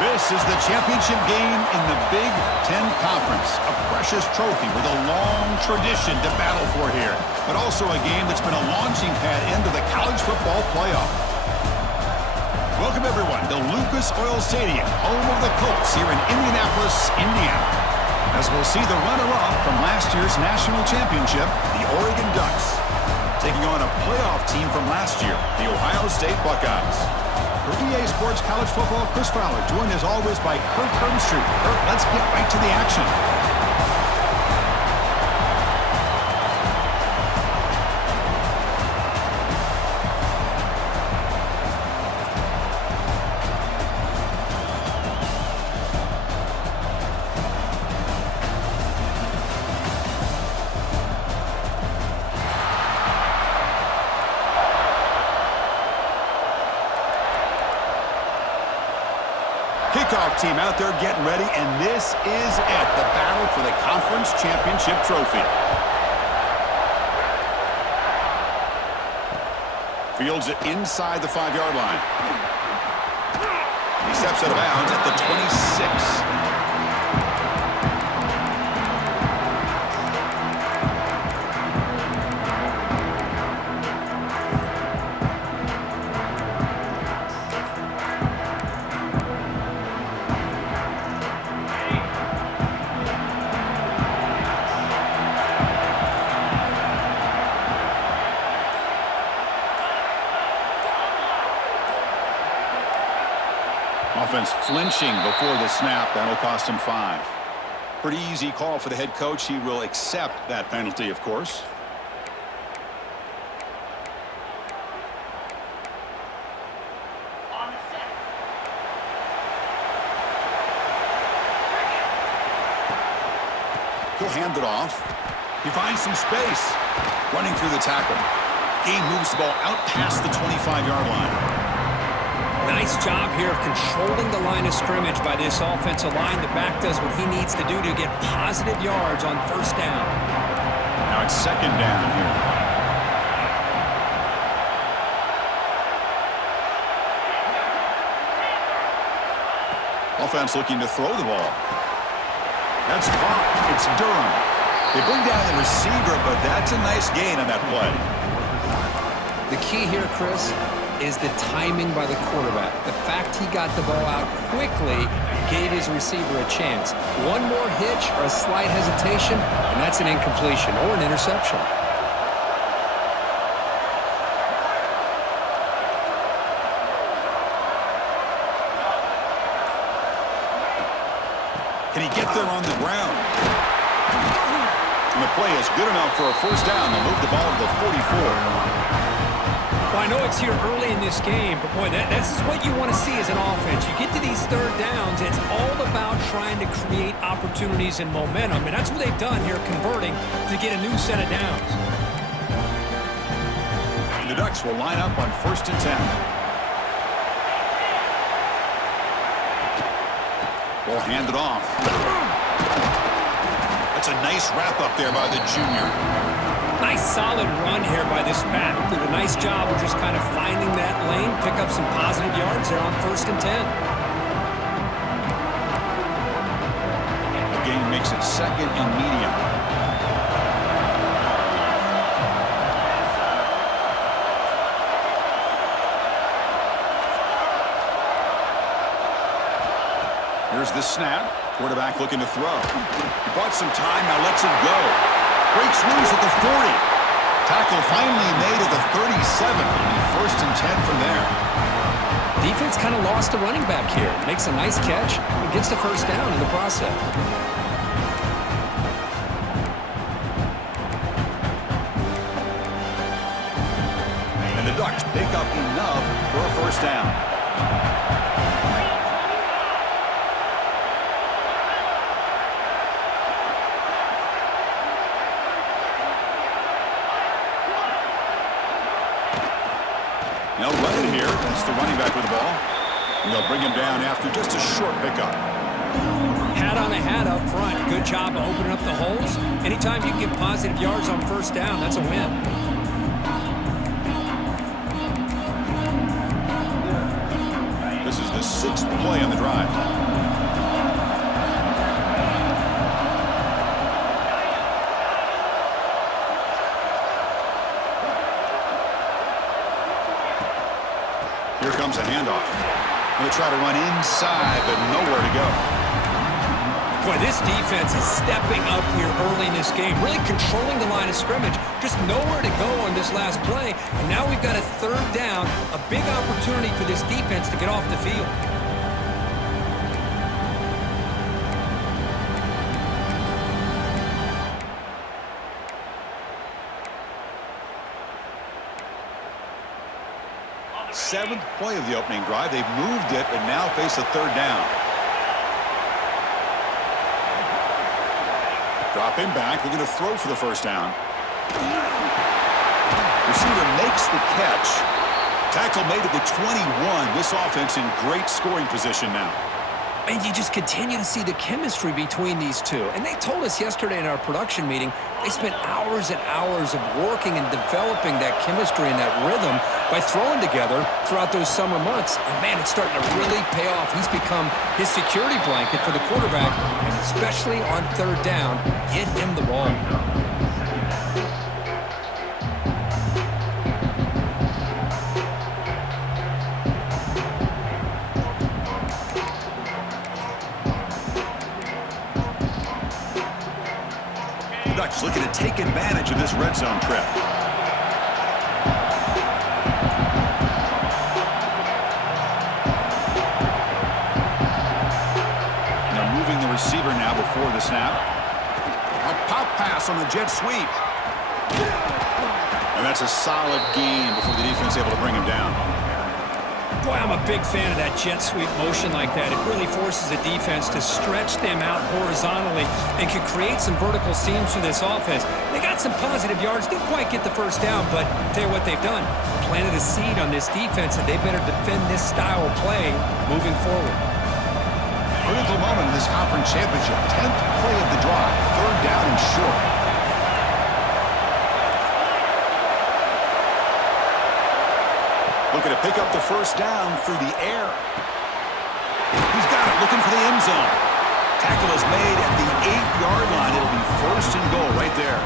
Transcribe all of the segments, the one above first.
This is the championship game in the Big Ten Conference. A precious trophy with a long tradition to battle for here. But also a game that's been a launching pad into the college football playoff. Welcome, everyone, to Lucas Oil Stadium, home of the Colts here in Indianapolis, Indiana. As we'll see the runner-up from last year's national championship, the Oregon Ducks, taking on a playoff team from last year, the Ohio State Buckeyes. For EA Sports College Football, Chris Fowler, joined as always by Kirk Hermstreet. Kirk, let's get right to the action. Kickoff team out there getting ready, and this is it, the battle for the conference championship trophy. Fields it inside the 5-yard line. He steps out of bounds at the 26. Offense flinching before the snap. That'll cost him 5. Pretty easy call for the head coach. He will accept that penalty, of course. He'll hand it off. He finds some space. Running through the tackle. He moves the ball out past the 25-yard line. Nice job here of controlling the line of scrimmage by this offensive line. The back does what he needs to do to get positive yards on first down. Now it's second down here. Offense looking to throw the ball. That's caught. It's Durham. They bring down the receiver, but that's a nice gain on that play. The key here, Chris, is the timing by the quarterback. The fact he got the ball out quickly gave his receiver a chance. One more hitch or a slight hesitation, and that's an incompletion or an interception. Can he get there on the ground? And the play is good enough for a first down. They'll move the ball to the 44. Well, I know it's here early in this game, but boy, this is what you want to see as an offense. You get to these third downs, it's all about trying to create opportunities and momentum, and that's what they've done here, converting to get a new set of downs. The Ducks will line up on first and 10. Ball handed off. That's a nice wrap up there by the junior. Nice solid run here by this back. Did a nice job of just kind of finding that lane, pick up some positive yards there on first and 10. The game makes it second and medium. Here's the snap. Quarterback looking to throw. He bought some time, now lets it go. Breaks loose at the 40. Tackle finally made at the 37. First and 10 from there. Defense kind of lost the running back here. Makes a nice catch and gets the first down in the process. And the Ducks pick up enough for a first down. They'll run it here. That's the running back with the ball. And they'll bring him down after just a short pickup. Hat on a hat up front. Good job of opening up the holes. Anytime you can get positive yards on first down, that's a win. sixth play on the drive. Here comes a handoff. Going to try to run inside, but nowhere to go. Boy, this defense is stepping up here early in this game, really controlling the line of scrimmage. Just nowhere to go on this last play. And now we've got a third down, a big opportunity for this defense to get off the field. Seventh play of the opening drive. They've moved it and now face a third down. Dropping back, looking to throw for the first down. Receiver makes the catch. Tackle made at the 21. This offense in great scoring position now. And you just continue to see the chemistry between these two. And they told us yesterday in our production meeting, they spent hours and hours of working and developing that chemistry and that rhythm by throwing together throughout those summer months. And, man, it's starting to really pay off. He's become his security blanket for the quarterback, and especially on third down, get him the ball. Ducks looking to take advantage of this red zone trip. They're moving the receiver now before the snap. A pop pass on the jet sweep. And that's a solid gain before the defense is able to bring him down. Boy, I'm a big fan of that jet sweep motion like that. It really forces the defense to stretch them out horizontally and can create some vertical seams for this offense. They got some positive yards, didn't quite get the first down, but I'll tell you what they've done. Planted a seed on this defense, and they better defend this style of play moving forward. Critical moment in this conference championship. 10th play of the drive. Third down and short. Looking to pick up the first down through the air. He's got it, looking for the end zone. Tackle is made at the 8-yard line. It'll be first and goal right there.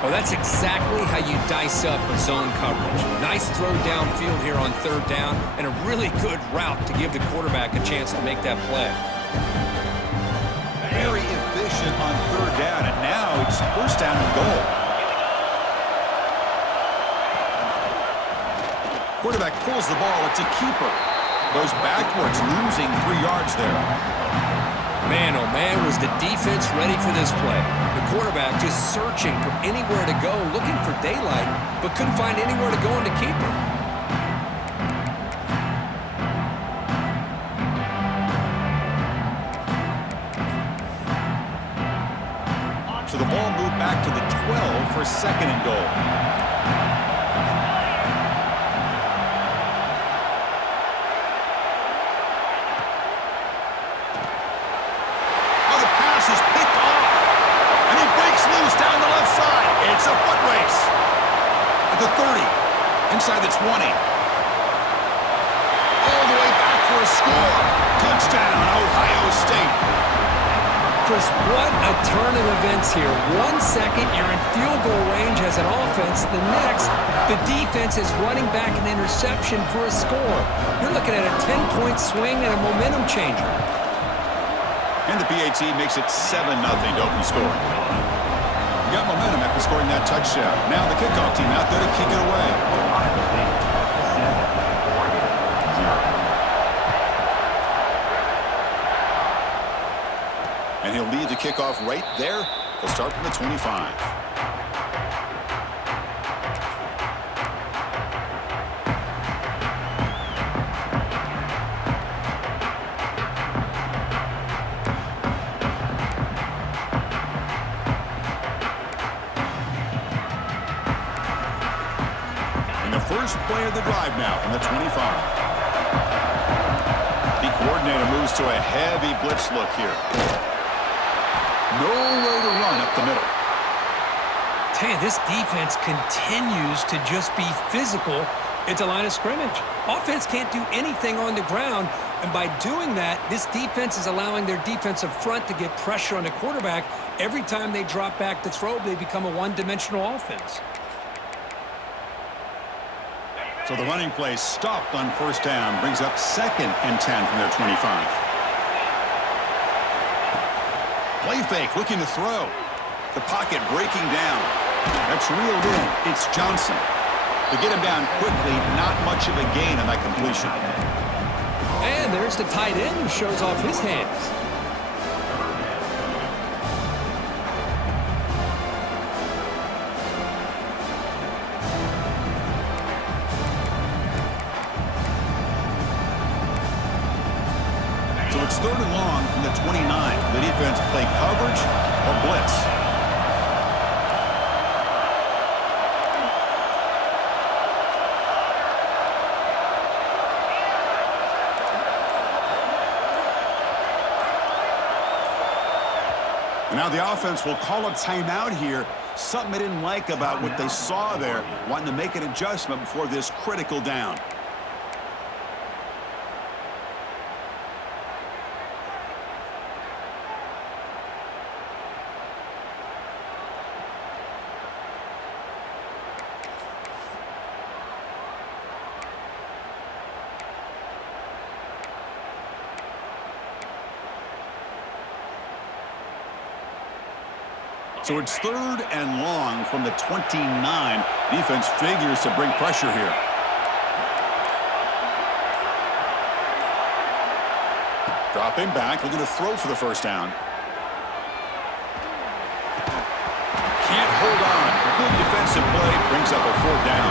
Well, that's exactly how you dice up a zone coverage. Nice throw downfield here on third down, and a really good route to give the quarterback a chance to make that play. Very efficient on third down, and now it's first down and goal. Quarterback pulls the ball. It's a keeper. Goes backwards, losing 3 yards there. Man, oh man, was the defense ready for this play. The quarterback just searching for anywhere to go, looking for daylight, but couldn't find anywhere to go in the keeper. So the ball moved back to the 12 for second and goal. It's a foot race. At the 30, inside the 20. All the way back for a score. Touchdown, Ohio State. Chris, what a turn of events here. 1 second, you're in field goal range as an offense. The next, the defense is running back an interception for a score. You're looking at a 10-point swing and a momentum changer. And the PAT makes it 7-0 to open score. Got momentum after scoring that touchdown. Now the kickoff team out there to kick it away. And he'll lead the kickoff right there. They'll start from the 25. First play of the drive now from the 25. The coordinator moves to a heavy blitz look here. Nowhere to run up the middle. Tell you, this defense continues to just be physical It's a line of scrimmage. Offense can't do anything on the ground, and by doing that, this defense is allowing their defensive front to get pressure on the quarterback. Every time they drop back to throw, they become a one-dimensional offense. So the running play stopped on first down, brings up 2nd and 10 from their 25. Play fake, looking to throw. The pocket breaking down. That's reeled in. It's Johnson. To get him down quickly, not much of a gain on that completion. And there's the tight end who shows off his hands. So it's 3rd and long from the 29. The defense play coverage or blitz. Now the offense will call a timeout here. Something they didn't like about what they saw there. Wanting to make an adjustment before this critical down. So it's 3rd and long from the 29. Defense figures to bring pressure here. Dropping back, looking to throw for the first down. Can't hold on. Good defensive play, brings up a 4th down.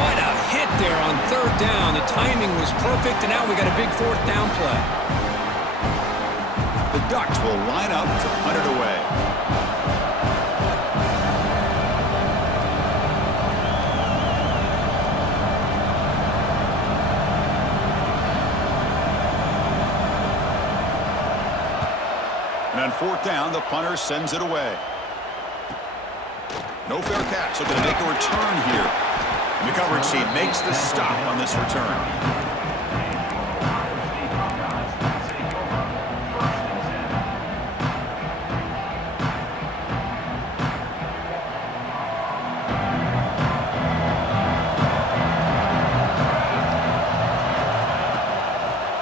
What a hit there on 3rd down. The timing was perfect, and now we got a big 4th down play. The Ducks will line up to punt it away. And on 4th down, the punter sends it away. No fair catch, so going to make a return here. And the coverage team makes the stop on this return.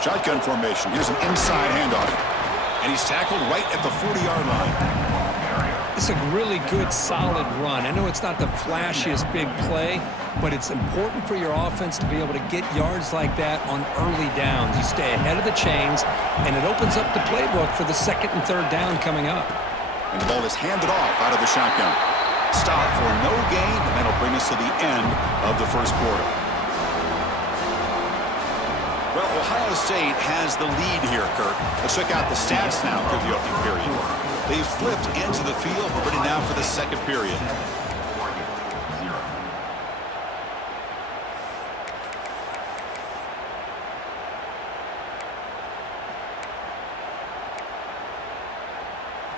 Shotgun formation. Here's an inside handoff. And he's tackled right at the 40-yard line. It's a really good, solid run. I know it's not the flashiest big play, but it's important for your offense to be able to get yards like that on early downs. You stay ahead of the chains, and it opens up the playbook for the 2nd and 3rd down coming up. And the ball is handed off out of the shotgun. Stop for no gain, and that'll bring us to the end of the first quarter. Well, Ohio State has the lead here, Kirk. Let's check out the stats now for the opening period. They've flipped into the field. We're ready now for the second period.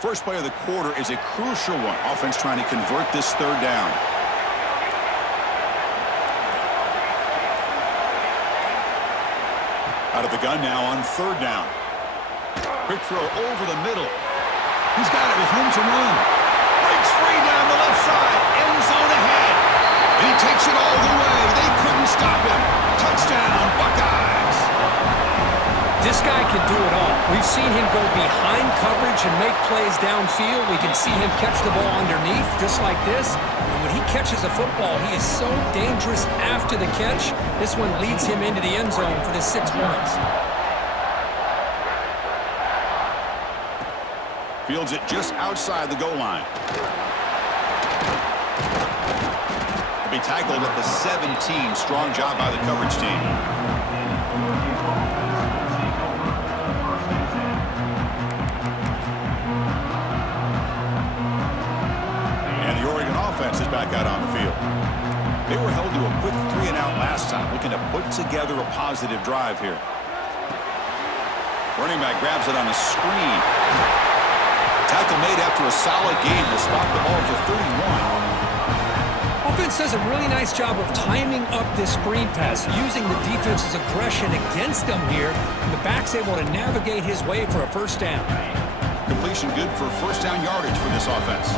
First play of the quarter is a crucial one. Offense trying to convert this 3rd down. Out of the gun now on 3rd down. Quick throw over the middle. He's got it with room to run. Breaks free down the left side. End zone ahead. And he takes it all the way. They couldn't stop him. Touchdown, Buckeyes. This guy can do it all. We've seen him go behind coverage and make plays downfield. We can see him catch the ball underneath just like this. And when he catches a football, he is so dangerous after the catch. This one leads him into the end zone for the 6 points. Fields it just outside the goal line. He'll be tackled at the 17. Strong job by the coverage team. And the Oregon offense is back out on the field. They were held to a quick 3-and-out last time, looking to put together a positive drive here. Running back grabs it on a screen. Tackle made after a solid game to spot the ball for 31. Offensive does a really nice job of timing up this screen pass, using the defense's aggression against him here, and the back's able to navigate his way for a first down. Completion good for first down yardage for this offense.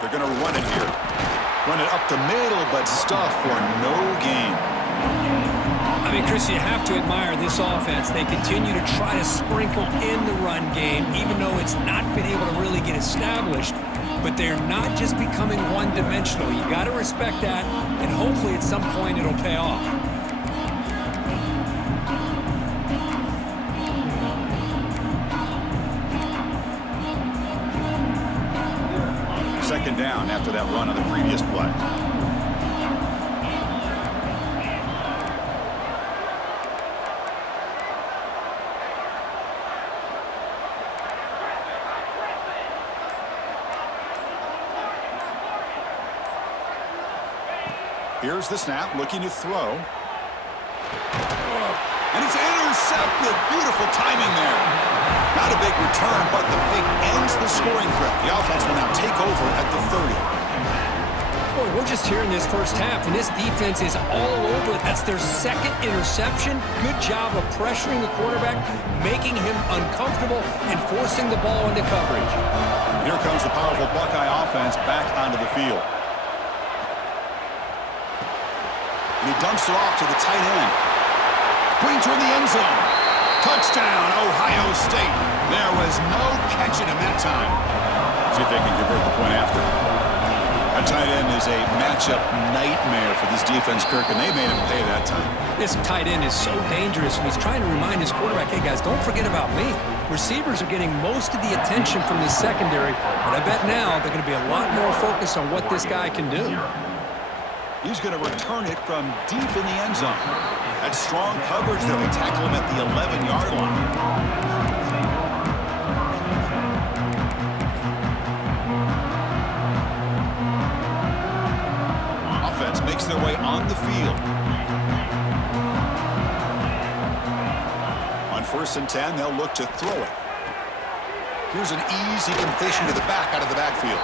They're going to run it here. Run it up the middle, but stuff for no gain. I mean, Chris, you have to admire this offense. They continue to try to sprinkle in the run game, even though it's not been able to really get established. But they're not just becoming one-dimensional. You got to respect that, and hopefully at some point it'll pay off. Second down after that run on the previous play. Here's the snap, looking to throw. And it's intercepted. Beautiful timing there. Not a big return, but the pick ends the scoring threat. The offense will now take over at the 30. Boy, we're just here in this first half, and this defense is all over it. That's their second interception. Good job of pressuring the quarterback, making him uncomfortable, and forcing the ball into coverage. Here comes the powerful Buckeye offense back onto the field. And he dumps it off to the tight end. Brings her in the end zone. Touchdown, Ohio State. There was no catching him that time. See if they can convert the point after. That tight end is a matchup nightmare for this defense, Kirk, and they made him pay that time. This tight end is so dangerous, and he's trying to remind his quarterback, hey, guys, don't forget about me. Receivers are getting most of the attention from this secondary, but I bet now they're going to be a lot more focused on what this guy can do. He's going to return it from deep in the end zone. That's strong coverage there. They tackle him at the 11-yard line. Offense makes their way on the field. On 1st and 10, they'll look to throw it. Here's an easy completion to the back out of the backfield.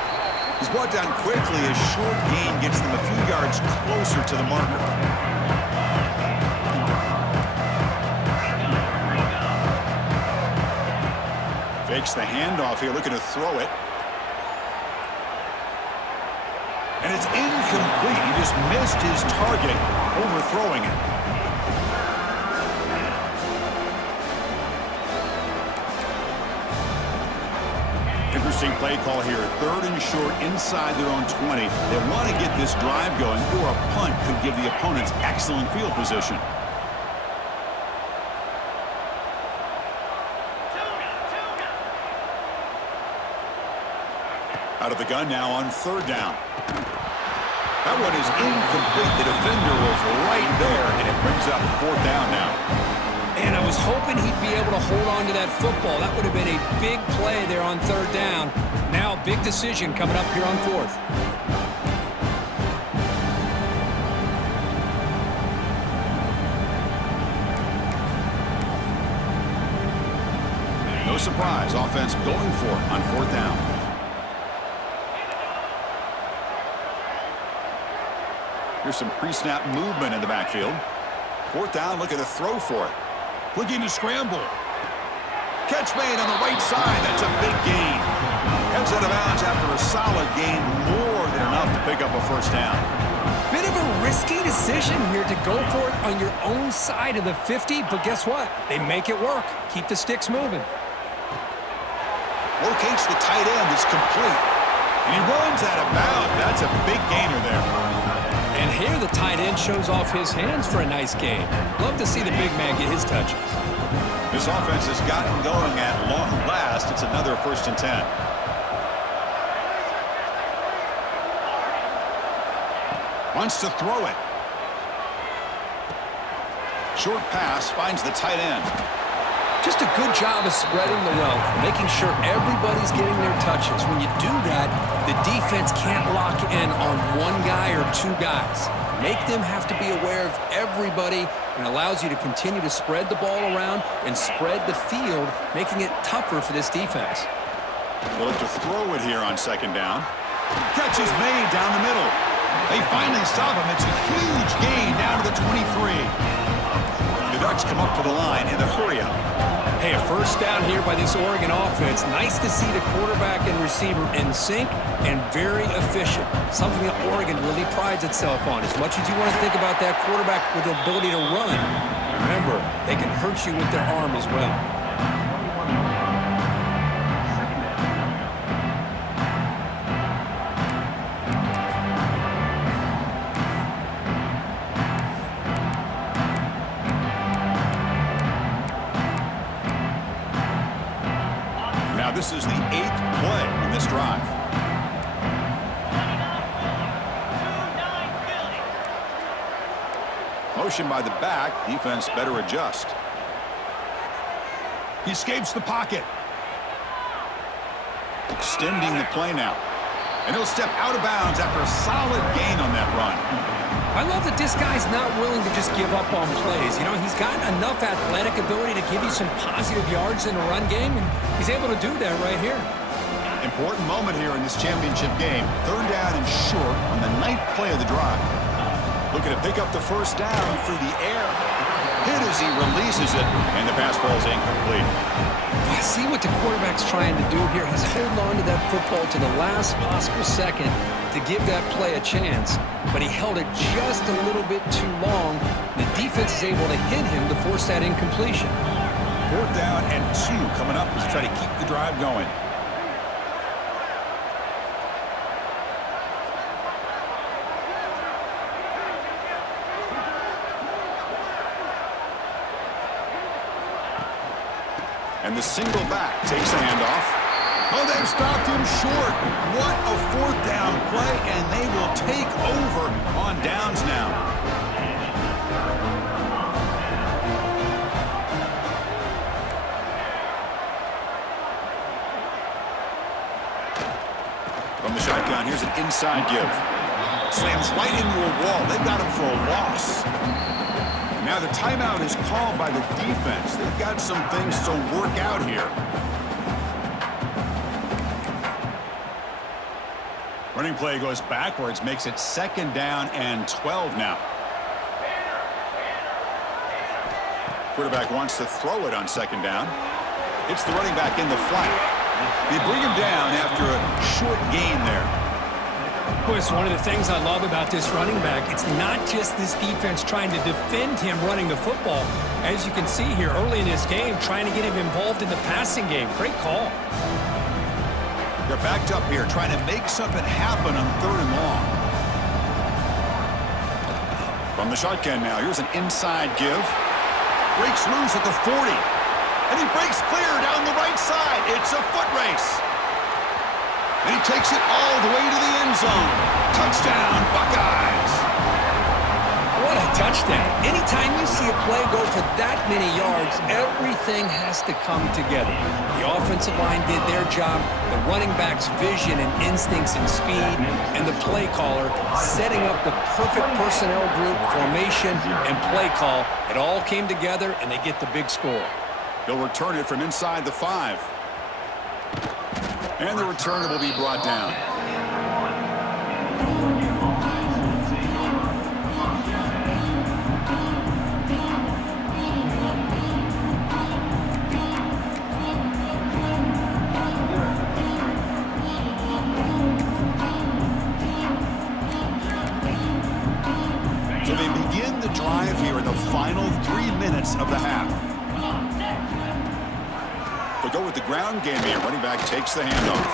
He's brought down quickly. A short gain gets them a few yards closer to the marker. Fakes the handoff here, looking to throw it. And it's incomplete. He just missed his target, overthrowing it. Interesting play call here. 3rd and short inside their own 20. They want to get this drive going, or a punt could give the opponents excellent field position. Out of the gun now on 3rd down. That one is incomplete. The defender was right there, and it brings up 4th down now. And I was hoping he'd be able to hold on to that football. That would have been a big play there on 3rd down. Now, big decision coming up here on 4th. No surprise, offense going for it on 4th down. Here's some pre-snap movement in the backfield. 4th down, looking to throw for it. Looking to scramble. Catch made on the right side. That's a big gain. Heads out of bounds after a solid gain, more than enough to pick up a 1st down. Bit of a risky decision here to go for it on your own side of the 50, but guess what? They make it work. Keep the sticks moving. Locates the tight end. It's complete. And he runs out of bounds. That's a big gainer there. And here the tight end shows off his hands for a nice gain. Love to see the big man get his touches. This offense has gotten going at long last. It's another 1st and 10. Wants to throw it. Short pass finds the tight end. Just a good job of spreading the wealth, making sure everybody's getting their touches. When you do that, the defense can't lock in on one guy or 2 guys. Make them have to be aware of everybody, and allows you to continue to spread the ball around and spread the field, making it tougher for this defense. They'll look to throw it here on second down. Catch is made down the middle. They finally stop him. It's a huge gain down to the 23. The Ducks come up to the line in a hurry-up. Hey, a first down here by this Oregon offense. Nice to see the quarterback and receiver in sync and very efficient. Something that Oregon really prides itself on. As much as you want to think about that quarterback with the ability to run, remember, they can hurt you with their arm as well. This is the 8th play in this drive. Motion by the back. Defense better adjust. He escapes the pocket. Extending the play now. And he'll step out of bounds after a solid gain on that run. I love that this guy's not willing to just give up on plays. You know, he's got enough athletic ability to give you some positive yards in the run game, and he's able to do that right here. Important moment here in this championship game. 3rd down and short on the 9th play of the drive. Looking to pick up the first down through the air. Hit as he releases it, and the pass falls incomplete. I see what the quarterback's trying to do here. He's holding on to that football to the last possible second to give that play a chance, but he held it just a little bit too long. The defense is able to hit him to force that incompletion. 4th down and 2 coming up as they try to keep the drive going. And the single back takes the handoff. Oh, they've stopped him short. What a 4th down play, and they will take over on downs now. From the shotgun, here's an inside give. Slams right into a wall. They've got him for a loss. Now the timeout is called by the defense. They've got some things to work out here. Running play goes backwards, makes it 2nd down and 12 now. Quarterback wants to throw it on 2nd down. It's the running back in the flat. They bring him down after a short gain there. It's one of the things I love about this running back. It's not just this defense trying to defend him running the football. As you can see here early in this game, trying to get him involved in the passing game. Great call. They're backed up here, trying to make something happen on 3rd and long. From the shotgun now, here's an inside give. Breaks loose at the 40. And he breaks clear down the right side. It's a foot race. And he takes it all the way to the end zone. Touchdown, Buckeyes. What a touchdown. Anytime you see a play go for that many yards, everything has to come together. The offensive line did their job, the running back's vision and instincts and speed, and the play caller setting up the perfect personnel group, formation, and play call. It all came together, and they get the big score. They'll return it from inside the 5. And the returner will be brought down. So they begin the drive here in the final 3 minutes of the half. They'll go with the ground game here. Running back takes the handoff.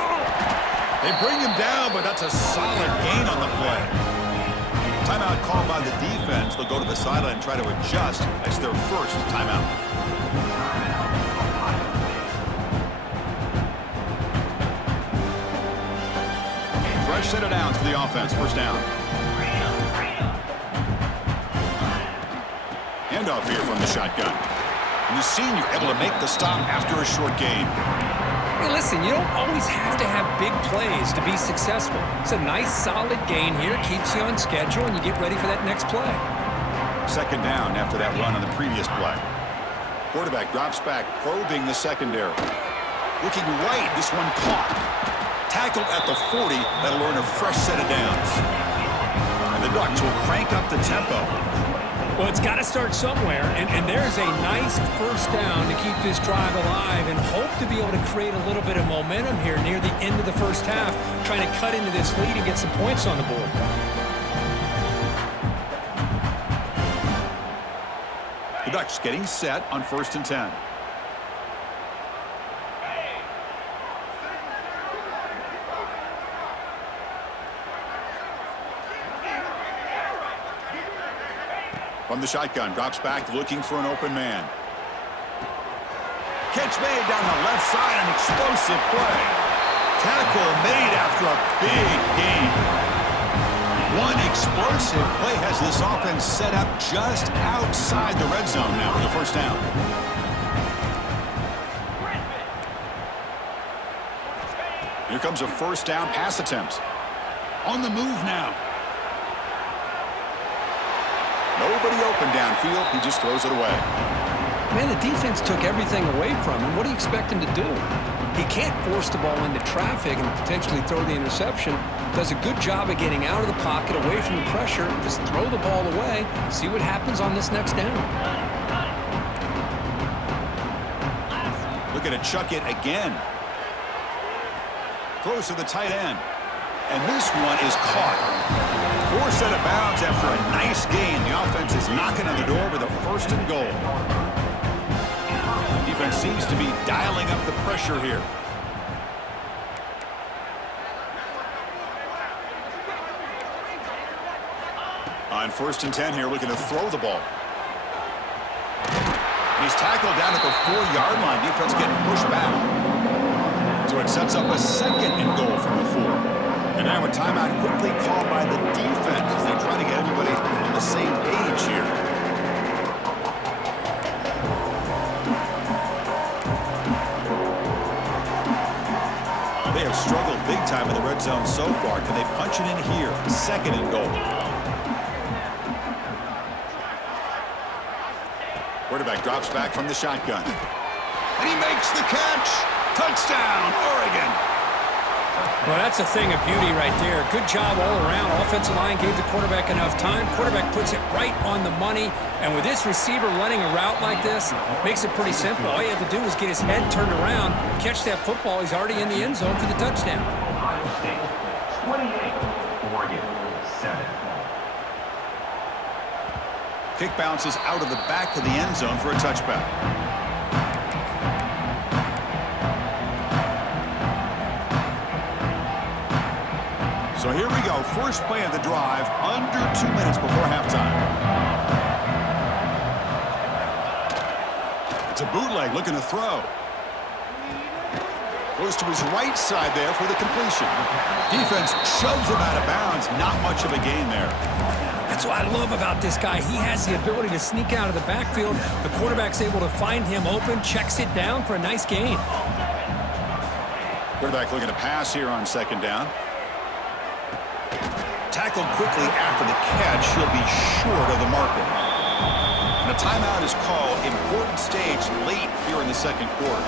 They bring him down, but that's a solid gain on the play. Timeout called by the defense. They'll go to the sideline and try to adjust. That's their first timeout. Fresh set of downs for the offense. First down. Handoff here from the shotgun. And the senior able to make the stop after a short gain. Hey, listen, you don't always have to have big plays to be successful. It's a nice, solid gain here. Keeps you on schedule, and you get ready for that next play. 2nd down after that run on the previous play. Quarterback drops back, probing the secondary. Looking right, this one caught. Tackled at the 40, that'll earn a fresh set of downs. And the Ducks will crank up the tempo. Well, it's got to start somewhere, and there's a nice first down to keep this drive alive and hope to be able to create a little bit of momentum here near the end of the first half, trying to cut into this lead and get some points on the board. The Ducks getting set on 1st and 10. From the shotgun, drops back looking for an open man. Catch made down the left side, an explosive play. Tackle made after a big gain. One explosive play has this offense set up just outside the red zone now for the first down. Here comes a first down pass attempt. On the move now. Nobody open downfield. He just throws it away. Man, the defense took everything away from him. What do you expect him to do? He can't force the ball into traffic and potentially throw the interception. Does a good job of getting out of the pocket, away from the pressure. Just throw the ball away. See what happens on this next down. Looking to chuck it again. Throws to the tight end. And this one is caught. Forced out of bounds after a nice gain. The offense is knocking on the door with a 1st and goal. Defense seems to be dialing up the pressure here. On 1st and 10 here, looking to throw the ball. He's tackled down at the 4-yard line. Defense getting pushed back. So it sets up a 2nd and goal from the 4. And now a timeout quickly called by the defense as they try to get everybody on the same page here. They have struggled big time in the red zone so far. Can they punch it in here? 2nd and goal. Quarterback drops back from the shotgun. And he makes the catch. Touchdown, Oregon. Well, that's a thing of beauty right there. Good job all around. Offensive line gave the quarterback enough time. Quarterback puts it right on the money. And with this receiver running a route like this, makes it pretty simple. All you have to do is get his head turned around, catch that football. He's already in the end zone for the touchdown. Ohio State, 28, Oregon, 7. Kick bounces out of the back of the end zone for a touchback. So here we go. First play of the drive, under 2 minutes before halftime. It's a bootleg looking to throw. Goes to his right side there for the completion. Defense shoves him out of bounds. Not much of a gain there. That's what I love about this guy. He has the ability to sneak out of the backfield. The quarterback's able to find him open, checks it down for a nice gain. Quarterback looking to pass here on 2nd down. Tackled quickly after the catch. He'll be short of the marker. And a timeout is called. Important stage late here in the 2nd quarter.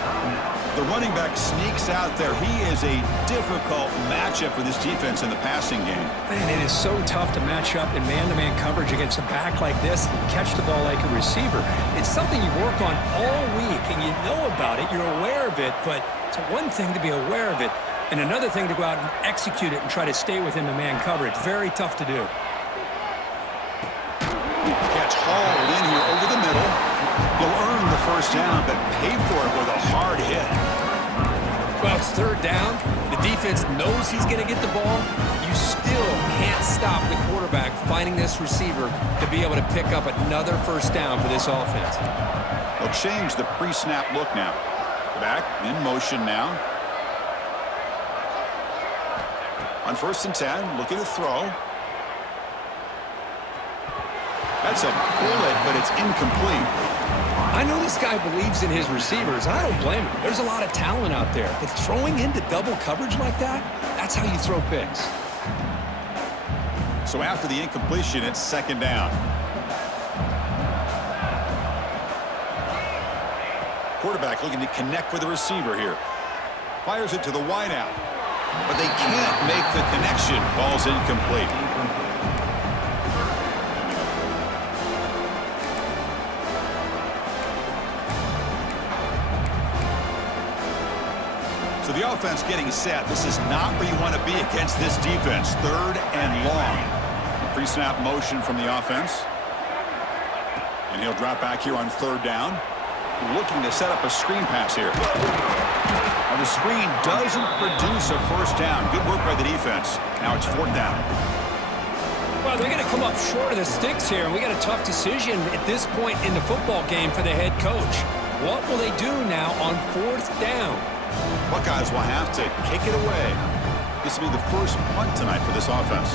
The running back sneaks out there. He is a difficult matchup for this defense in the passing game. Man, it is so tough to match up in man-to-man coverage against a back like this and catch the ball like a receiver. It's something you work on all week, and you know about it. You're aware of it, but it's one thing to be aware of it, and another thing to go out and execute it and try to stay within the man coverage. Very tough to do. Catch hauled in here over the middle. He'll earn the first down, but pay for it with a hard hit. Well, it's 3rd down. The defense knows he's going to get the ball. You still can't stop the quarterback finding this receiver to be able to pick up another first down for this offense. They'll change the pre-snap look now. Back in motion now. On 1st and 10, looking to throw. That's a bullet, but it's incomplete. I know this guy believes in his receivers. I don't blame him. There's a lot of talent out there. But throwing into double coverage like that, that's how you throw picks. So after the incompletion, it's 2nd down. Quarterback looking to connect with the receiver here. Fires it to the wideout. But they can't make the connection. Ball's incomplete. So the offense getting set. This is not where you want to be against this defense. 3rd and long. Pre-snap motion from the offense. And he'll drop back here on 3rd down. Looking to set up a screen pass here. Now the screen doesn't produce a 1st down. Good work by the defense. Now it's 4th down. Well, they're going to come up short of the sticks here, and we got a tough decision at this point in the football game for the head coach. What will they do now on 4th down? Buckeyes will have to kick it away. This will be the first punt tonight for this offense.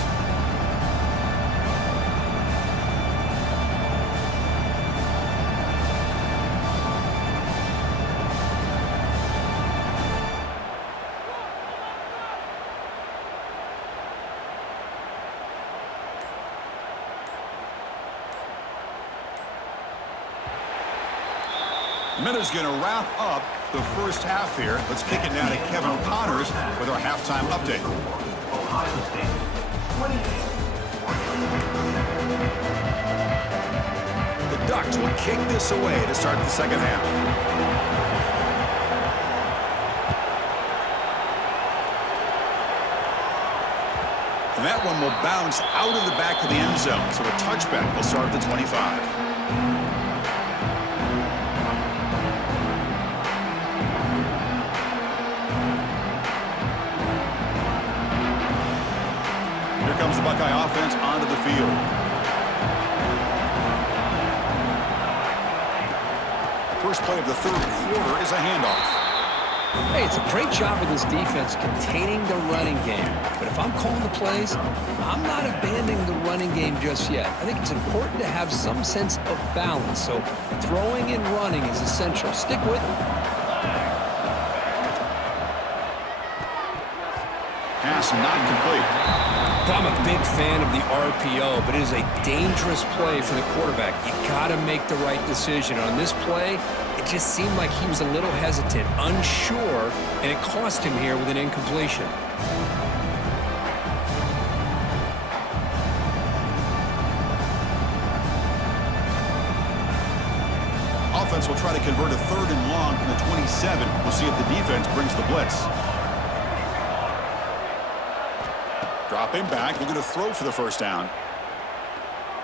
Miller's going to wrap up the first half here. Let's kick it now to Kevin O'Connors with our halftime update. Ohio State 28. The Ducks will kick this away to start the second half. And that one will bounce out of the back of the end zone, so a touchback will start at the 25. Comes the Buckeye offense onto the field. First play of the 3rd quarter is a handoff. Hey, it's a great job of this defense containing the running game. But if I'm calling the plays, I'm not abandoning the running game just yet. I think it's important to have some sense of balance. So throwing and running is essential. Stick with it. Pass not complete. I'm a big fan of the RPO, but it is a dangerous play for the quarterback. You got to make the right decision. On this play, it just seemed like he was a little hesitant, unsure, and it cost him here with an incompletion. Offense will try to convert a 3rd and long from the 27. We'll see if the defense brings the blitz. Dropping back, looking to throw for the 1st down.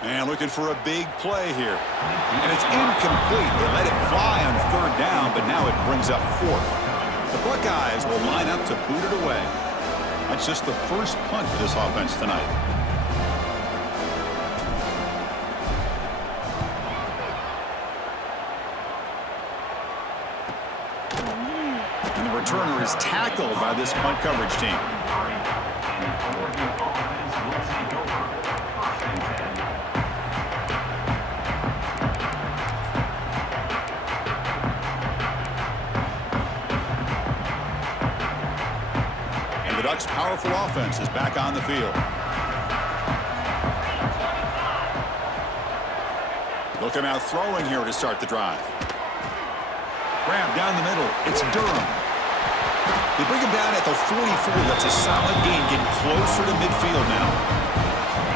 And looking for a big play here. And it's incomplete. They let it fly on 3rd down, but now it brings up 4th. The Buckeyes will line up to boot it away. That's just the first punt for this offense tonight. And the returner is tackled by this punt coverage team. And the Ducks' powerful offense is back on the field. They'll come out throwing here to start the drive. Grab down the middle. It's Durham. They bring him down at the 44. That's a solid gain, getting closer to midfield now.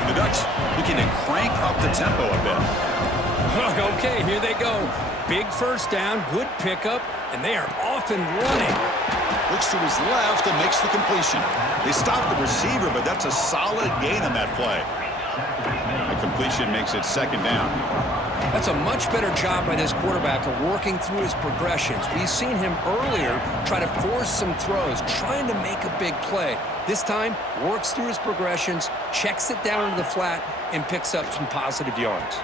And the Ducks looking to crank up the tempo a bit. Okay, here they go. Big 1st down, good pickup, and they are off and running. Looks to his left and makes the completion. They stop the receiver, but that's a solid gain on that play. The completion makes it 2nd down. That's a much better job by this quarterback of working through his progressions. We've seen him earlier try to force some throws, trying to make a big play. This time, works through his progressions, checks it down to the flat, and picks up some positive yards.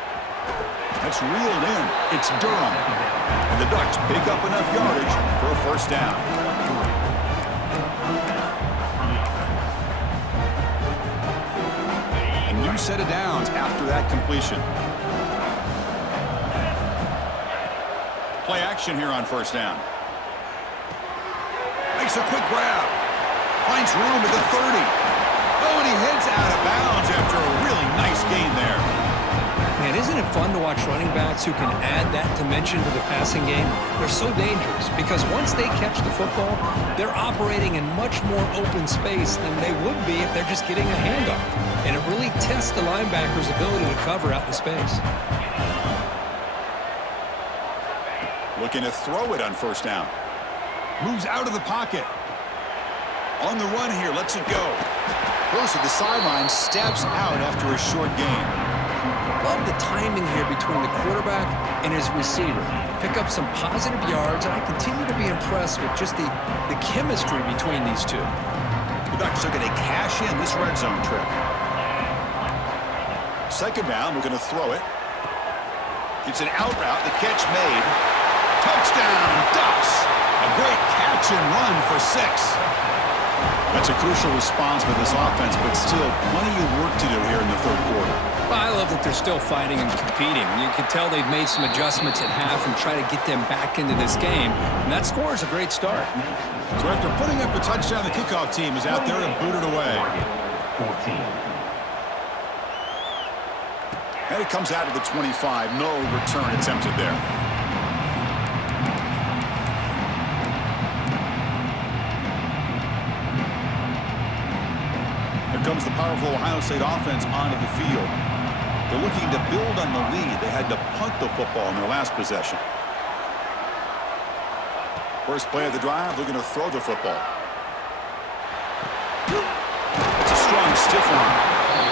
That's reeled in. It's Durham. And the Ducks pick up enough yardage for a 1st down. A new set of downs after that completion. Play action here on 1st down. Makes a quick grab. Finds room at the 30. Oh, and he heads out of bounds after a really nice gain there. Man, isn't it fun to watch running backs who can add that dimension to the passing game? They're so dangerous because once they catch the football, they're operating in much more open space than they would be if they're just getting a handoff. And it really tests the linebacker's ability to cover out in space. Looking to throw it on first down. Moves out of the pocket. On the run here, lets it go. Goes to the sideline, steps out after a short gain. Love the timing here between the quarterback and his receiver. Pick up some positive yards, and I continue to be impressed with just the chemistry between these two. The Ducks are going to cash in this red zone trip. Second down, we're going to throw it. It's an out route, the catch made. Touchdown, Ducks! A great catch and run for 6. That's a crucial response by this offense, but still plenty of work to do here in the third quarter. Well, I love that they're still fighting and competing. You can tell they've made some adjustments at half and try to get them back into this game, and that score is a great start. So after putting up a touchdown, the kickoff team is out there to boot it away. 14. And it comes out of the 25. No return attempted there. Here comes the powerful Ohio State offense onto the field. They're looking to build on the lead. They had to punt the football in their last possession. First play of the drive, looking to throw the football. It's a strong stiff arm.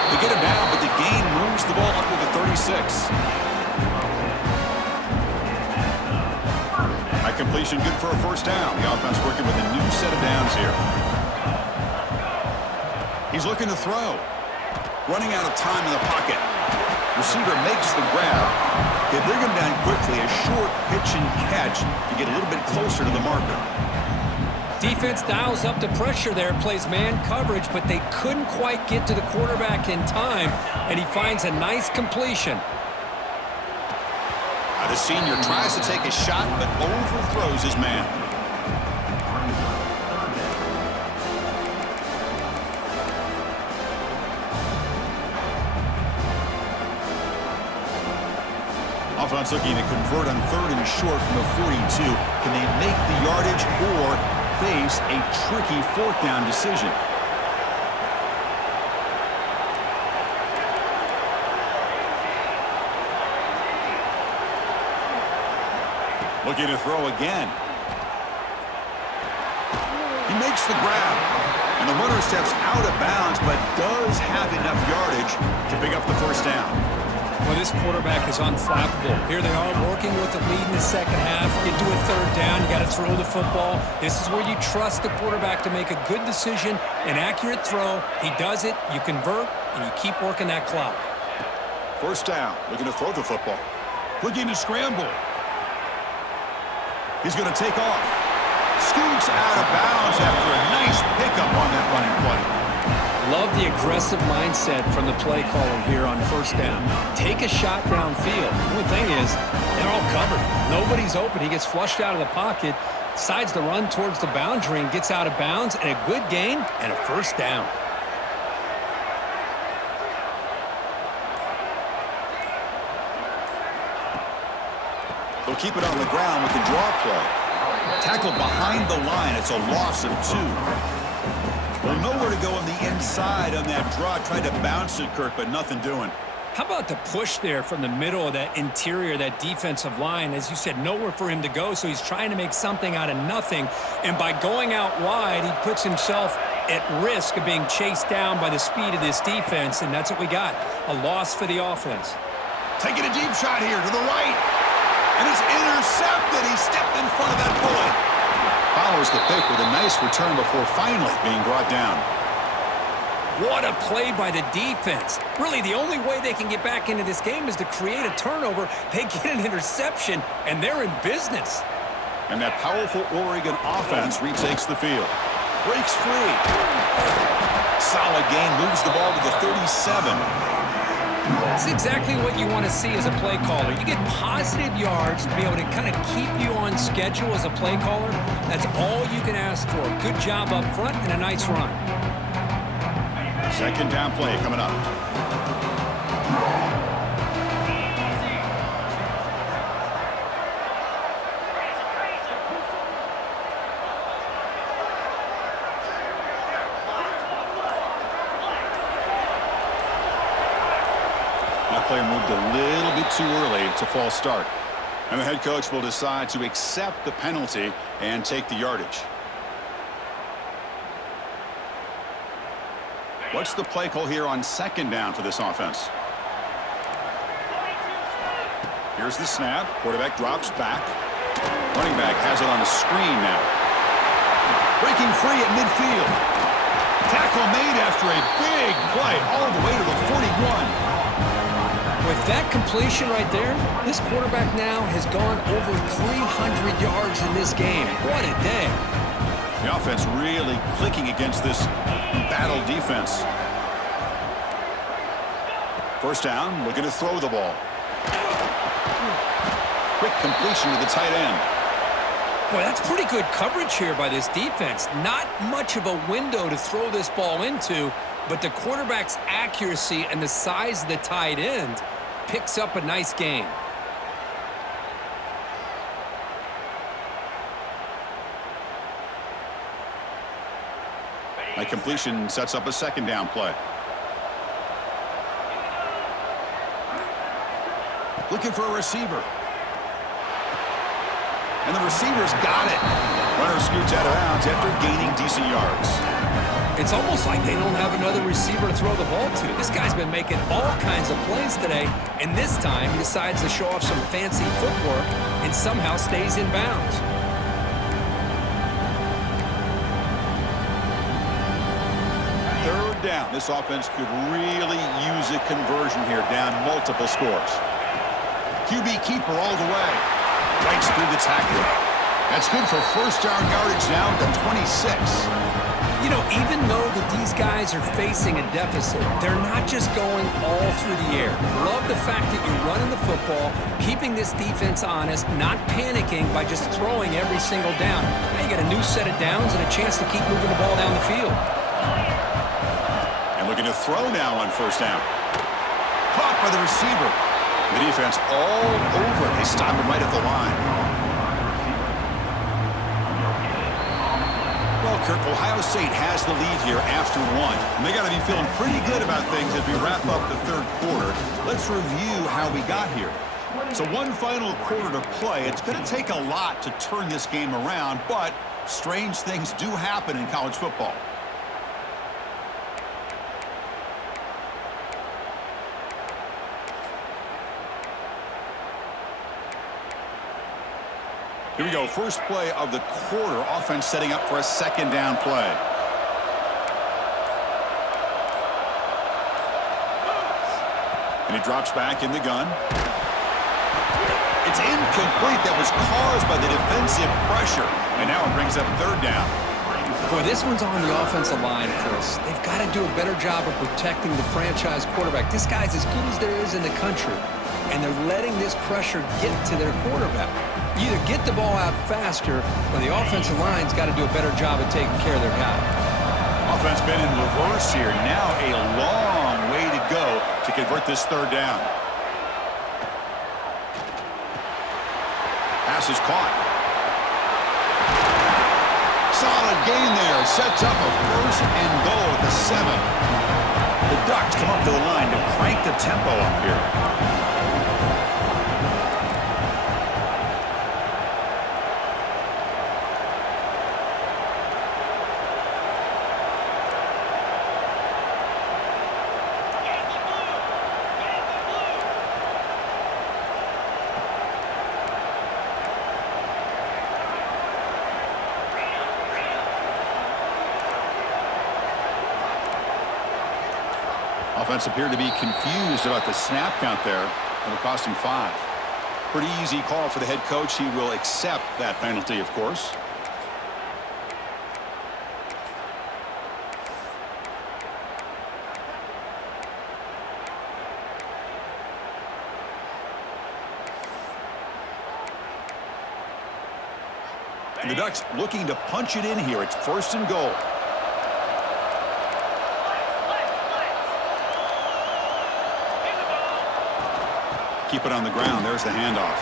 They get him down, but the gain moves the ball up to the 36. High completion, good for a first down. The offense working with a new set of downs here. He's looking to throw. Running out of time in the pocket. Receiver makes the grab. They bring him down quickly. A short pitch and catch to get a little bit closer to the marker. Defense dials up the pressure there, plays man coverage, but they couldn't quite get to the quarterback in time, and he finds a nice completion. The senior tries to take a shot, but overthrows his man. Offense looking to convert on 3rd and short from the 42. Can they make the yardage or face a tricky 4th down decision? Looking to throw again. He makes the grab. And the runner steps out of bounds, but does have enough yardage to pick up the first down. Well, this quarterback is unflappable. Here they are working with the lead in the second half. Get to a 3rd down. You got to throw the football. This is where you trust the quarterback to make a good decision, an accurate throw. He does it, you convert, and you keep working that clock. First down, looking to throw the football. Looking to scramble. He's going to take off. Scoots out of bounds after a nice pickup on that running play. Love the aggressive mindset from the play caller here on first down. Take a shot downfield. The only thing is, they're all covered. Nobody's open. He gets flushed out of the pocket, decides to run towards the boundary and gets out of bounds, and a good gain and a first down. They'll keep it on the ground with the draw play. Tackled behind the line. It's a loss of 2. Well, nowhere to go on the inside on that draw. Tried to bounce it, Kirk, but nothing doing. How about the push there from the middle of that interior, that defensive line? As you said, nowhere for him to go, so he's trying to make something out of nothing. And by going out wide, he puts himself at risk of being chased down by the speed of this defense, and that's what we got, a loss for the offense. Taking a deep shot here to the right. And it's intercepted. He stepped in front of that bullet. Follows the pick with a nice return before finally being brought down. What a play by the defense. Really, the only way they can get back into this game is to create a turnover. They get an interception, and they're in business. And that powerful Oregon offense retakes the field. Breaks free. Solid gain, moves the ball to the 37. That's exactly what you want to see as a play caller. You get positive yards to be able to kind of keep you on schedule as a play caller. That's all you can ask for. Good job up front and a nice run. Second down play coming up. That player moved a little bit too early. It's a false start. And the head coach will decide to accept the penalty and take the yardage. What's the play call here on second down for this offense? Here's the snap. Quarterback drops back. Running back has it on the screen now. Breaking free at midfield. Tackle made after a big play all the way to the 41. With that completion right there, this quarterback now has gone over 300 yards in this game. What a day. The offense really clicking against this battle defense. First down, looking to throw the ball. Quick completion to the tight end. Boy, that's pretty good coverage here by this defense. Not much of a window to throw this ball into, but the quarterback's accuracy and the size of the tight end picks up a nice gain. That completion sets up a second down play. Looking for a receiver. And the receiver's got it. Runner scoots out of bounds after gaining decent yards. It's almost like they don't have another receiver to throw the ball to. This guy's been making all kinds of plays today, and this time he decides to show off some fancy footwork and somehow stays in bounds. Third down. This offense could really use a conversion here, down multiple scores. QB keeper all the way. Breaks through the tackle. That's good for first down yardage now at the 26. You know, even though that these guys are facing a deficit, they're not just going all through the air. Love the fact that you're running the football, keeping this defense honest, not panicking by just throwing every single down. Now you got a new set of downs and a chance to keep moving the ball down the field. And looking to throw now on first down. Caught by the receiver. The defense all over. They stop him right at the line. Well, Kirk, Ohio State has the lead here after one. And they got to be feeling pretty good about things as we wrap up the third quarter. Let's review how we got here. So one final quarter to play. It's going to take a lot to turn this game around, but strange things do happen in college football. Here we go. First play of the quarter. Offense setting up for a second down play. And he drops back in the gun. It's incomplete. That was caused by the defensive pressure. And now it brings up third down. Boy, this one's on the offensive line, Chris. They've got to do a better job of protecting the franchise quarterback. This guy's as good as there is in the country. And they're letting this pressure get to their quarterback. You either get the ball out faster, or the offensive line's got to do a better job of taking care of their guy. Offense been in reverse here. Now a long way to go to convert this third down. Pass is caught. Solid gain there. Sets up a first and goal at the 7. The Ducks come up to the line to crank the tempo up here. Offense appeared to be confused about the snap count there. It'll cost him 5. Pretty easy call for the head coach. He will accept that penalty, of course. And the Ducks looking to punch it in here. It's first and goal. Keep it on the ground. There's the handoff.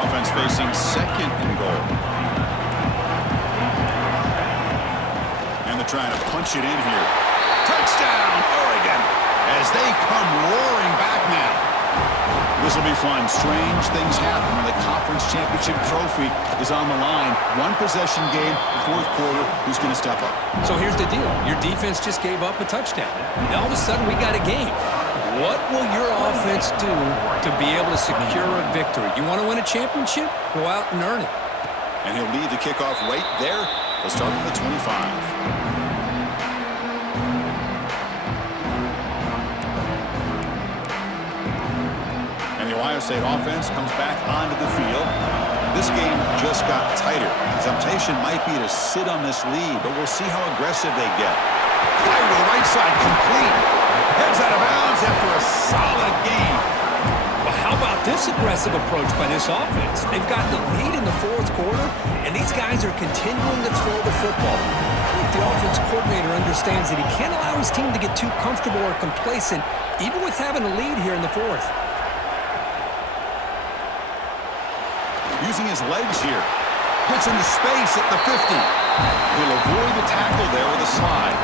Offense facing second and goal. And they're trying to punch it in here. Touchdown, Oregon, as they come roaring back now. This will be fun. Strange things happen when the conference championship trophy is on the line. One possession game, fourth quarter. Who's going to step up? So here's the deal. Your defense just gave up a touchdown. Now all of a sudden we got a game. What will your offense do to be able to secure a victory? You want to win a championship? Go out and earn it. And he'll lead the kickoff right there. They'll start from the 25. Ohio State offense comes back onto the field. This game just got tighter. The temptation might be to sit on this lead, but we'll see how aggressive they get. Fire to the right side, complete. Heads out of bounds after a solid game. Well, how about this aggressive approach by this offense? They've got the lead in the fourth quarter, and these guys are continuing to throw the football. I think the offense coordinator understands that he can't allow his team to get too comfortable or complacent, even with having a lead here in the fourth. Using his legs here. Gets into space at the 50. He'll avoid the tackle there with a slide.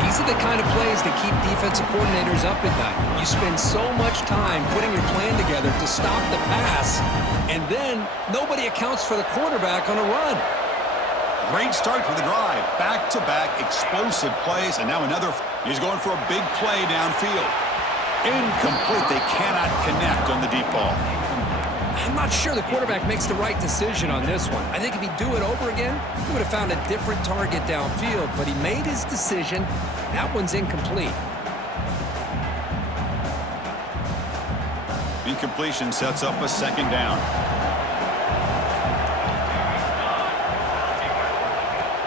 These are the kind of plays that keep defensive coordinators up at night. You spend so much time putting your plan together to stop the pass, and then nobody accounts for the quarterback on a run. Great start for the drive. Back-to-back explosive plays, and now another. He's going for a big play downfield. Incomplete. They cannot connect on the deep ball. I'm not sure the quarterback makes the right decision on this one. I think if he'd do it over again, he would have found a different target downfield, but he made his decision. That one's incomplete. Incompletion sets up a second down.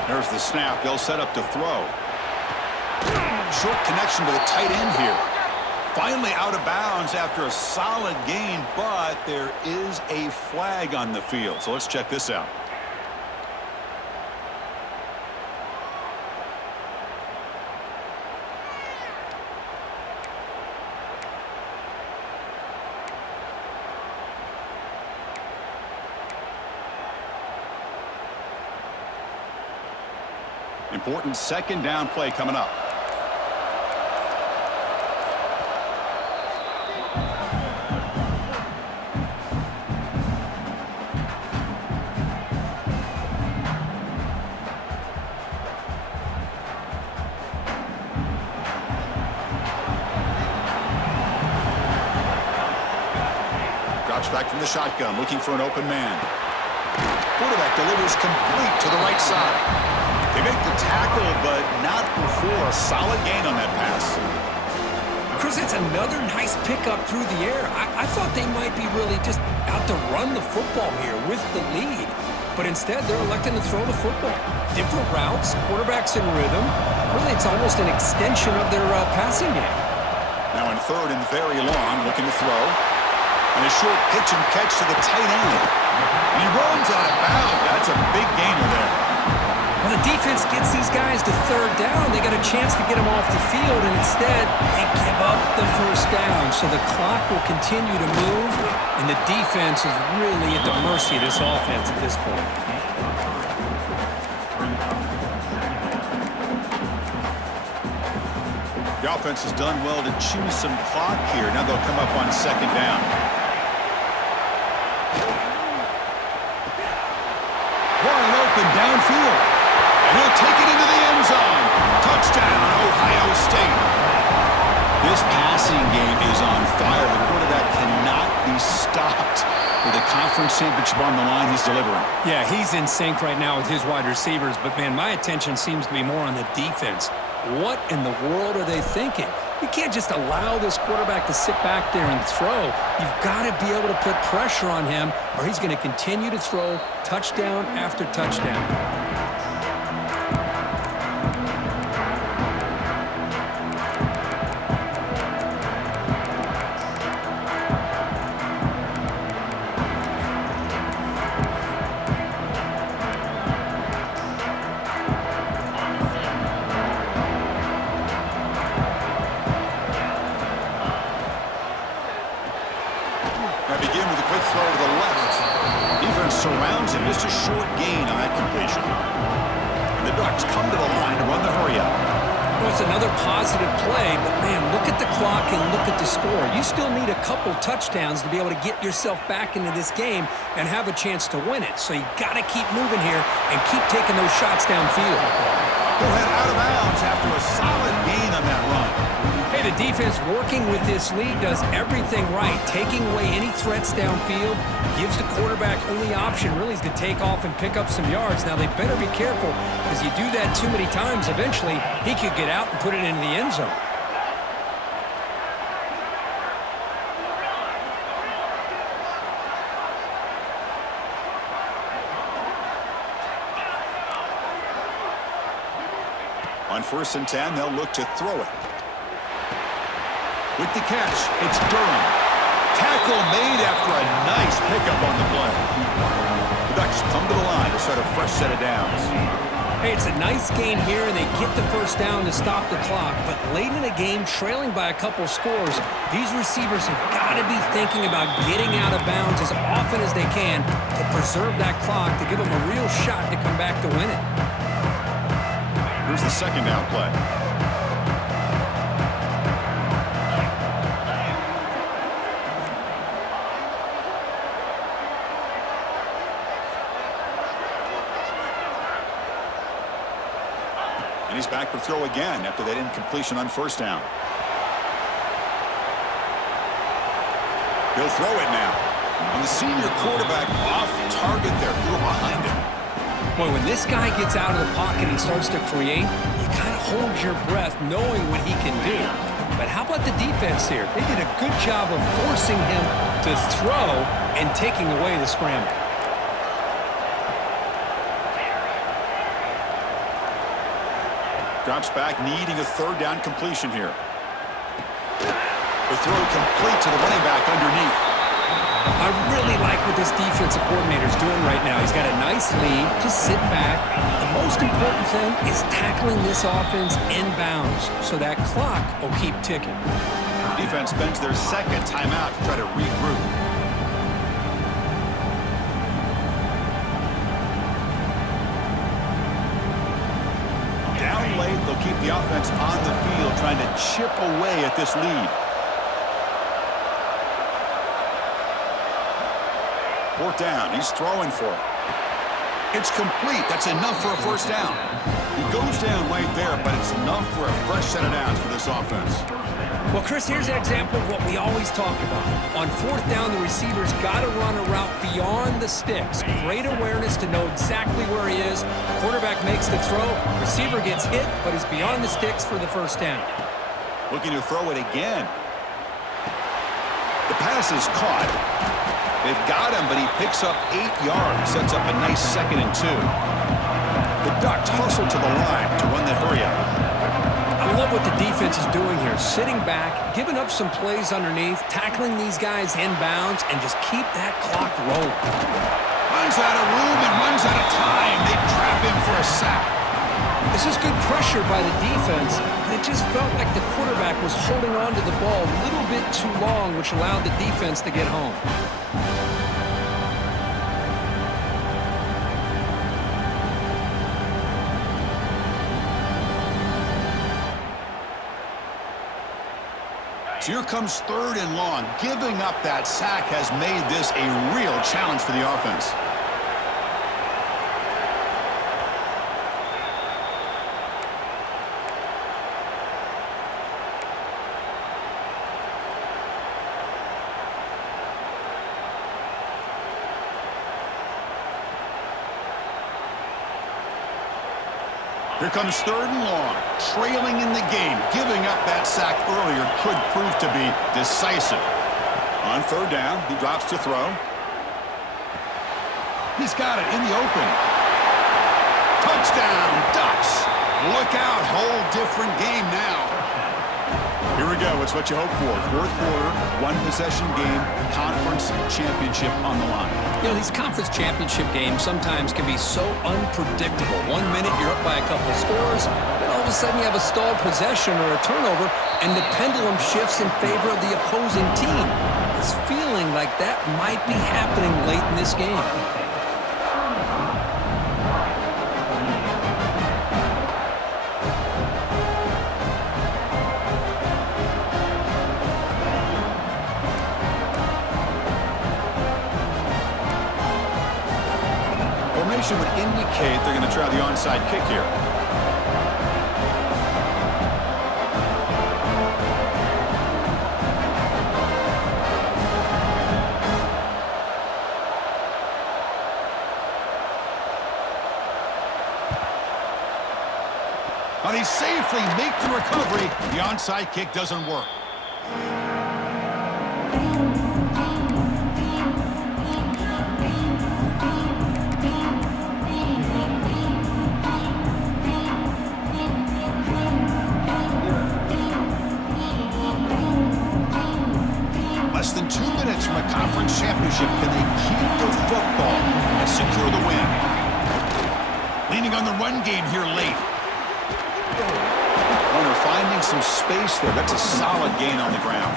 There's the snap. They'll set up to throw. Short connection to the tight end here. Finally out of bounds after a solid gain, but there is a flag on the field. So let's check this out. Important second down play coming up. Back from the shotgun, looking for an open man. Quarterback delivers complete to the right side. They make the tackle, but not before a solid gain on that pass. Chris, that's another nice pickup through the air. I thought they might be really just out to run the football here with the lead. But instead, they're electing to throw the football. Different routes, quarterbacks in rhythm. Really, it's almost an extension of their passing game. Now in third and very long, looking to throw. And a short pitch and catch to the tight end. And he runs out of bounds. That's a big gainer there. Well, the defense gets these guys to third down. They got a chance to get them off the field, and instead they give up the first down. So the clock will continue to move, and the defense is really at the mercy of this offense at this point. The offense has done well to chew some clock here. Now they'll come up on second down. Wide open downfield. And he'll take it into the end zone. Touchdown, Ohio State. This passing game is on fire. The quarterback cannot be stopped. With a conference championship on the line, he's delivering. Yeah, he's in sync right now with his wide receivers. But, man, my attention seems to be more on the defense. What in the world are they thinking? You can't just allow this quarterback to sit back there and throw. You've got to be able to put pressure on him, or he's going to continue to throw touchdown after touchdown. Surrounds him. Just a short gain on that completion. There's another positive play, but man, look at the clock and look at the score. You still need a couple touchdowns to be able to get yourself back into this game and have a chance to win it. So you got to keep moving here and keep taking those shots downfield. He'll head out of bounds after a solid gain on that run. Hey, the defense working with this lead does everything right. Taking away any threats downfield gives the quarterback only option really is to take off and pick up some yards. Now, they better be careful because you do that too many times, eventually he could get out and put it into the end zone. On 1st and 10, they'll look to throw it. With the catch, it's Durham. Tackle made after a nice pickup on the play. The Ducks come to the line to start a fresh set of downs. Hey, it's a nice gain here, and they get the first down to stop the clock. But late in the game, trailing by a couple scores, these receivers have got to be thinking about getting out of bounds as often as they can to preserve that clock, to give them a real shot to come back to win it. Here's the second down play. And he's back to throw again after that incompletion on 1st down. He'll throw it now. And the senior quarterback off target there, threw behind him. Boy, when this guy gets out of the pocket and starts to create, you kind of hold your breath knowing what he can do. But how about the defense here? They did a good job of forcing him to throw and taking away the scramble. Drops back, needing a 3rd down completion here. The throw complete to the running back underneath. I really like what this defensive coordinator is doing right now. He's got a nice lead. Just sit back. The most important thing is tackling this offense inbounds so that clock will keep ticking. Defense spends their 2nd timeout to try to regroup. Down late, they'll keep the offense on the field, trying to chip away at this lead. 4th down, he's throwing for it. It's complete. That's enough for a 1st down. He goes down right there, but it's enough for a fresh set of downs for this offense. Well, Chris, here's an example of what we always talk about. On 4th down, the receiver's got to run a route beyond the sticks. Great awareness to know exactly where he is. Quarterback makes the throw. Receiver gets hit, but is beyond the sticks for the 1st down. Looking to throw it again. The pass is caught. They've got him, but he picks up 8 yards. Sets up a nice 2nd and 2. The Ducks hustle to the line to run the hurry up. I love what the defense is doing here. Sitting back, giving up some plays underneath, tackling these guys inbounds, and just keep that clock rolling. Runs out of room and runs out of time. They trap him for a sack. This is good pressure by the defense, but it just felt like the quarterback was holding on to the ball a little bit too long, which allowed the defense to get home. So here comes 3rd and long. Giving up that sack has made this a real challenge for the offense. Here comes 3rd and long, trailing in the game. Giving up that sack earlier could prove to be decisive. On 3rd down, he drops to throw. He's got it in the open. Touchdown, Ducks. Look out, whole different game now. Here we go, it's what you hope for. 4th quarter, 1-possession game, conference championship on the line. You know, these conference championship games sometimes can be so unpredictable. 1 minute you're up by a couple of scores, then all of a sudden you have a stalled possession or a turnover, and the pendulum shifts in favor of the opposing team. It's feeling like that might be happening late in this game. try the onside kick here. But he safely makes the recovery. The onside kick doesn't work. Less than 2 minutes from a conference championship. Can they keep the football and secure the win? Leaning on the run game here late. Runner finding some space there. That's a solid gain on the ground.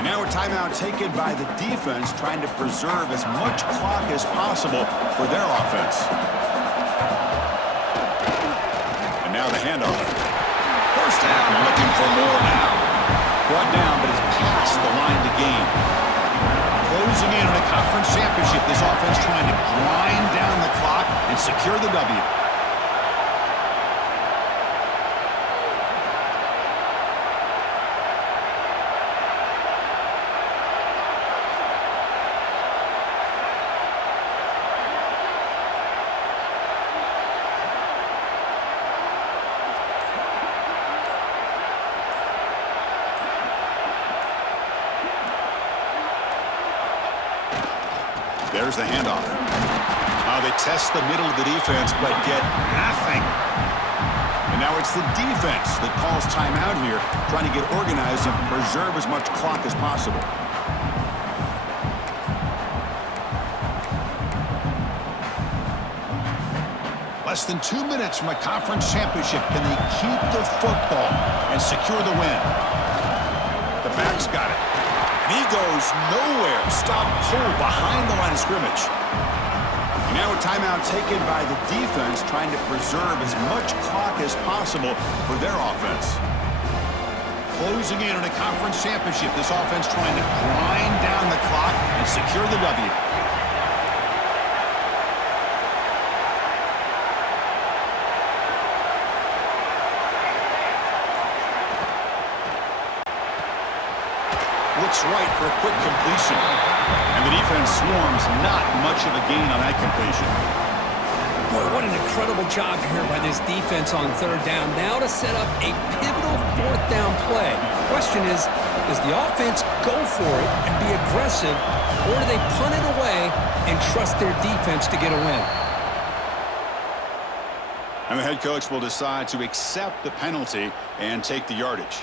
And now a timeout taken by the defense, trying to preserve as much clock as possible for their offense. And now the handoff. First down, looking for more now. Brought down, but is past the line to gain. Closing in on a conference championship, this offense trying to grind down the clock and secure the W. There's the handoff. They test the middle of the defense, but get nothing. And now it's the defense that calls timeout here, trying to get organized and preserve as much clock as possible. Less than 2 minutes from a conference championship. Can they keep the football and secure the win? The back's got it. And he goes nowhere. Stop cold behind the line of scrimmage. And now a timeout taken by the defense, trying to preserve as much clock as possible for their offense. Closing in on a conference championship, this offense trying to grind down the clock and secure the W. Looks right for a quick completion. And the defense swarms, not much of a gain on that completion. Boy, what an incredible job here by this defense on third down. Now to set up a pivotal fourth down play. Question is, does the offense go for it and be aggressive, or do they punt it away and trust their defense to get a win? And the head coach will decide to accept the penalty and take the yardage.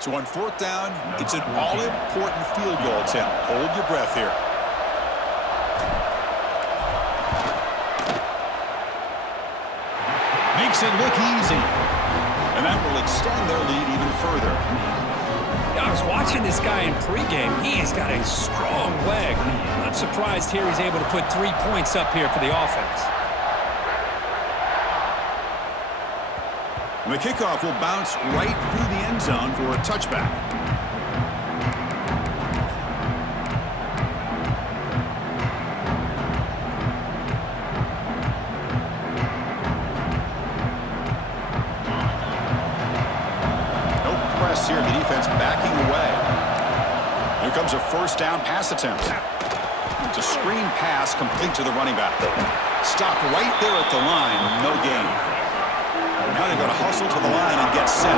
So on fourth down, it's an all-important field goal attempt. Hold your breath here. Makes it look easy. And that will extend their lead even further. I was watching this guy in pregame. He has got a strong leg. Not surprised here he's able to put 3 points up here for the offense. And the kickoff will bounce right through the end zone for a touchback. No press here. The defense backing away. Here comes a first down pass attempt. It's a screen pass complete to the running back. Stopped right there at the line. No gain. Now they've got to hustle to the line and get set.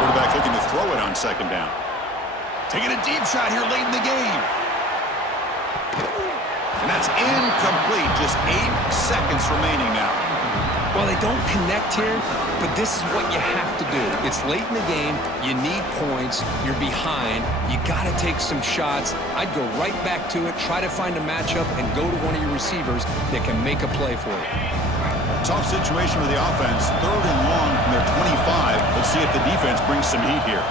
Quarterback looking to throw it on second down. Taking a deep shot here late in the game. And that's incomplete. Just 8 seconds remaining now. Well, they don't connect here, but this is what you have to do. It's late in the game. You need points. You're behind. You got to take some shots. I'd go right back to it, try to find a matchup, and go to one of your receivers that can make a play for you. Tough situation for the offense. Third and long from their 25. Let's see if the defense brings some heat here.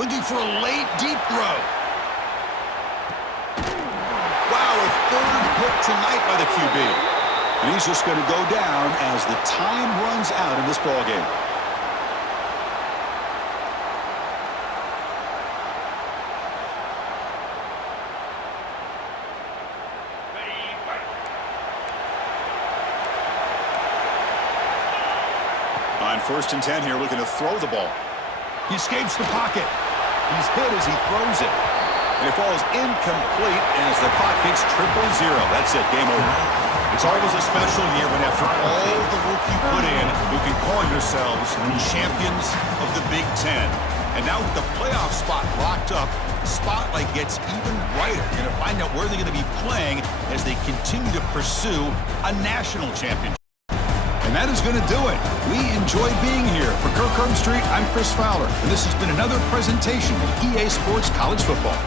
Looking for a late, deep throw. Wow, a third hit tonight by the QB. And he's just going to go down as the time runs out in this ballgame. On 1st and 10 here, looking to throw the ball. He escapes the pocket. He's hit as he throws it. And it falls incomplete as the clock hits 0-0. That's it, game over. It's always a special year when after all the work you put in, you can call yourselves champions of the Big Ten. And now with the playoff spot locked up, the spotlight gets even brighter. You're going to find out where they're going to be playing as they continue to pursue a national championship. And that is going to do it. We enjoyed being here. For Kirk Street, I'm Chris Fowler, and this has been another presentation of EA Sports College Football.